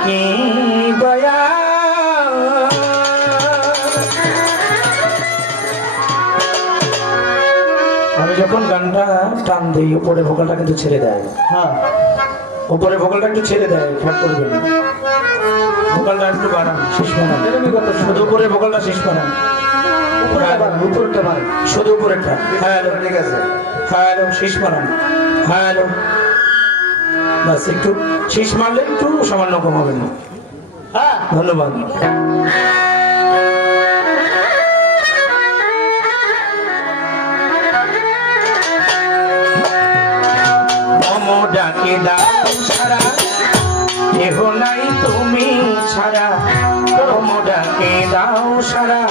আমি দয়া? আমি যখন গানটা টান দিই উপরে ভোকালটা কিন্তু ছেড়ে দেয়। হ্যাঁ। উপরে ভোকালটা একটু ছেড়ে দেয় খেয়াল করবেন। ভোকালটা একটু বাড়ান শেষ বানান এরকমই কথা শুধু উপরে ভোকালটা শেষ বানান উপরটা বাড়ান, উপরটা বাড়ান। শুধু উপরেরটা। হ্যালো ঠিক আছে। হ্যালো শেষ বানান হ্যালো বাস একটু শেষ মারলে একটু সামান্য কম হবে না। হ্যাঁ। ধন্যবাদ। ডাকে দাও ছাড়া কেহ নাই তুমি ছাড়া। মম ডাকে দাও সারা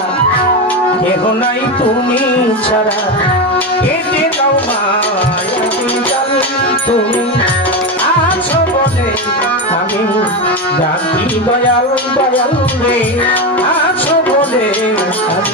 কেহ নাই তুমি ছাড়া। কেটে দাও তুমি। আমি ডাকি দয়াল দয়াল রে আছো দয়াল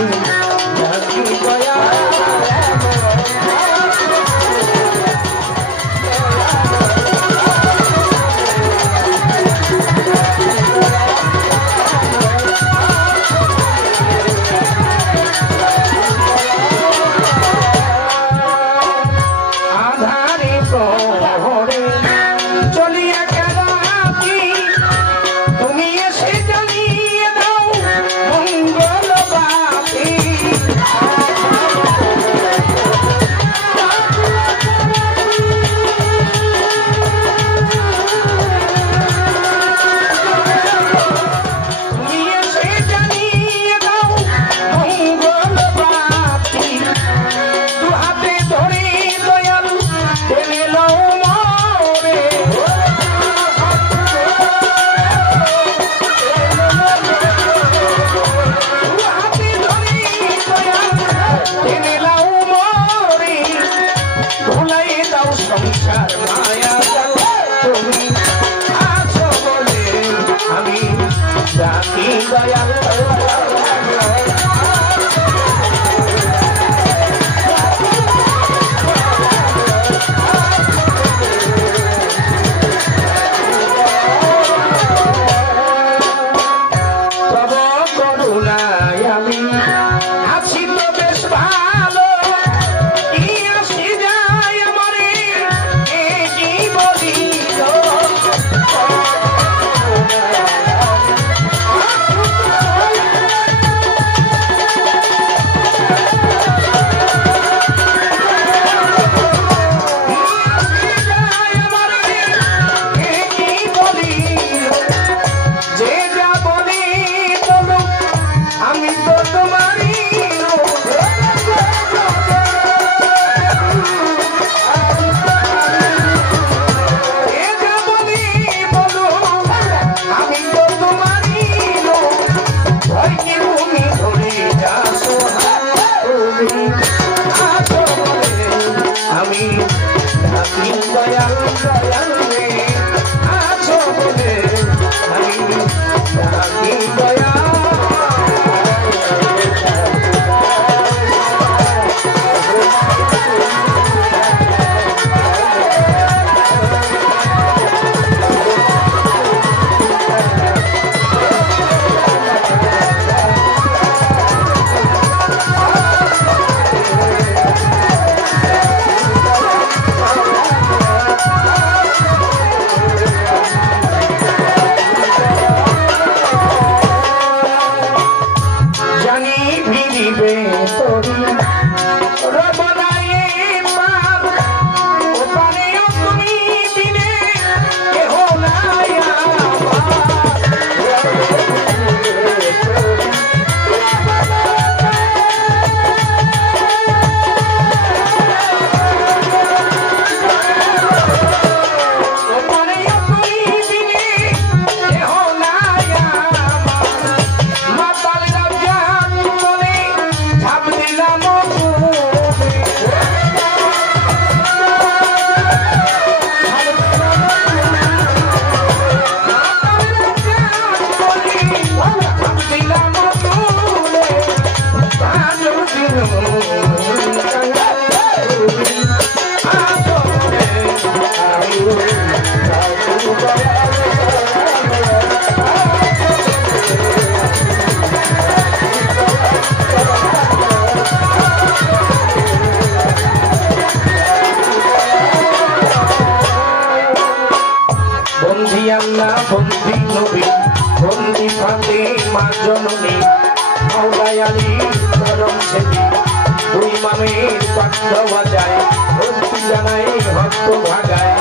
ভাগায়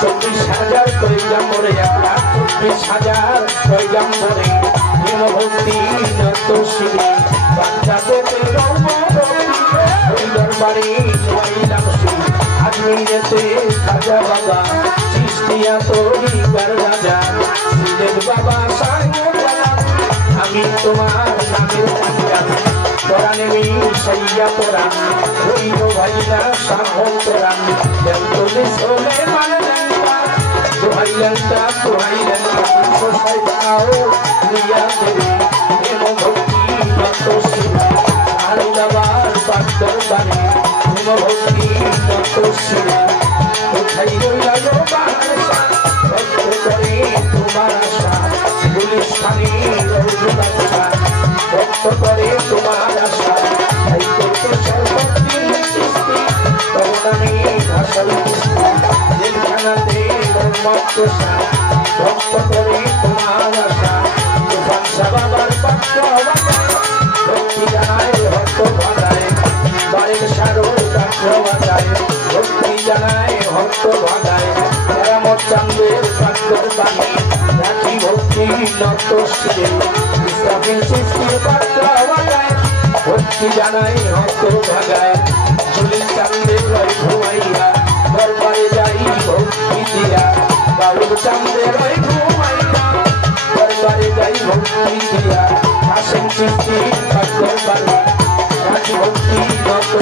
চব্বিশ হাজার কৈজাম্বরে এক লাখ চব্বিশ হাজার কৈজাম্বরে প্রেম ভক্তি নত শিবে বাচ্চা দেবে ওই দরবারে মাইলাম শ্রী আজমিরেতে খাজা বাবা চিস্তিয়া তরি বাবা আমি তোমার সাইয়া তোরা রইল ভাইনা সাহল তোরা দেবতলে সোলে মানে দোহাইলেন তা দোহাইলেন তিনশো নিয়া দেবে প্রেম ভক্তি নত শিবা আরও দাবার পাত্তর বাণী প্রেম ভক্তি নত শিবা কোথায় রইলা ব্রহ্মপ্রসা ভক্ত করে তোমার আশা তুফান বাবার পাত্র ভক্তি জানায় ভক্ত ভাগায় বাড়ির সারো কাঠ বাজায় ভক্তি জানায় ভক্ত ভাগায় কেরামত চান্দের পাত্র বাণী রাখি ভক্তি নত শিরে ইসলামের সৃষ্টির পাত্র বাজায় ভক্তি জানায় ভক্ত ভাগায় চুলির চান্দের ঘুমাইয়া দরবারে যাই ভক্তি দিয়া বাবুর চান্দের রয় ঘুমাইয়া দরবারে যাই ভক্তি দিয়া, আসেন সৃষ্টি পাত্র বাণী রাখি ভক্তি নত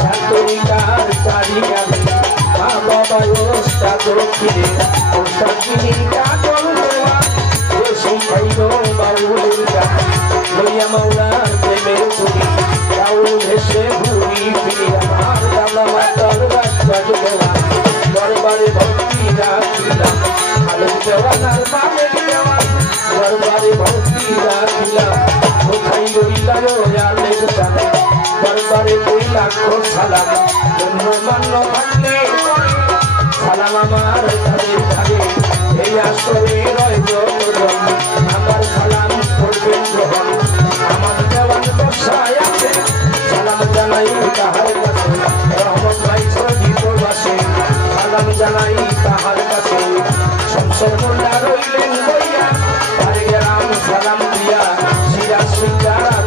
ছাত্রিকার চারিয়া মা বাবা যিনি কাজল দেওয়া বেশি খাইল বাউলের গান লইয়া মাওলার প্রেমের পুরি বাউল হেসে ঘুরি ফিরে আমার দামা মাতার বাচ্চা দরবারে ভক্তি রাখিলাম বামে দেওয়া দরবারে সালাম জন্ম মান্য থাকলে সালাম আমার ঘরে থাকে এই আসরে রয় আমার সালাম করবেন গ্রহণ আমার দেওয়ান রইলেন বইয়া তারে গেলাম সালাম দিয়া সিরা সিদ্ধারা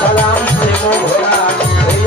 সালাম প্রেম ভোলা এই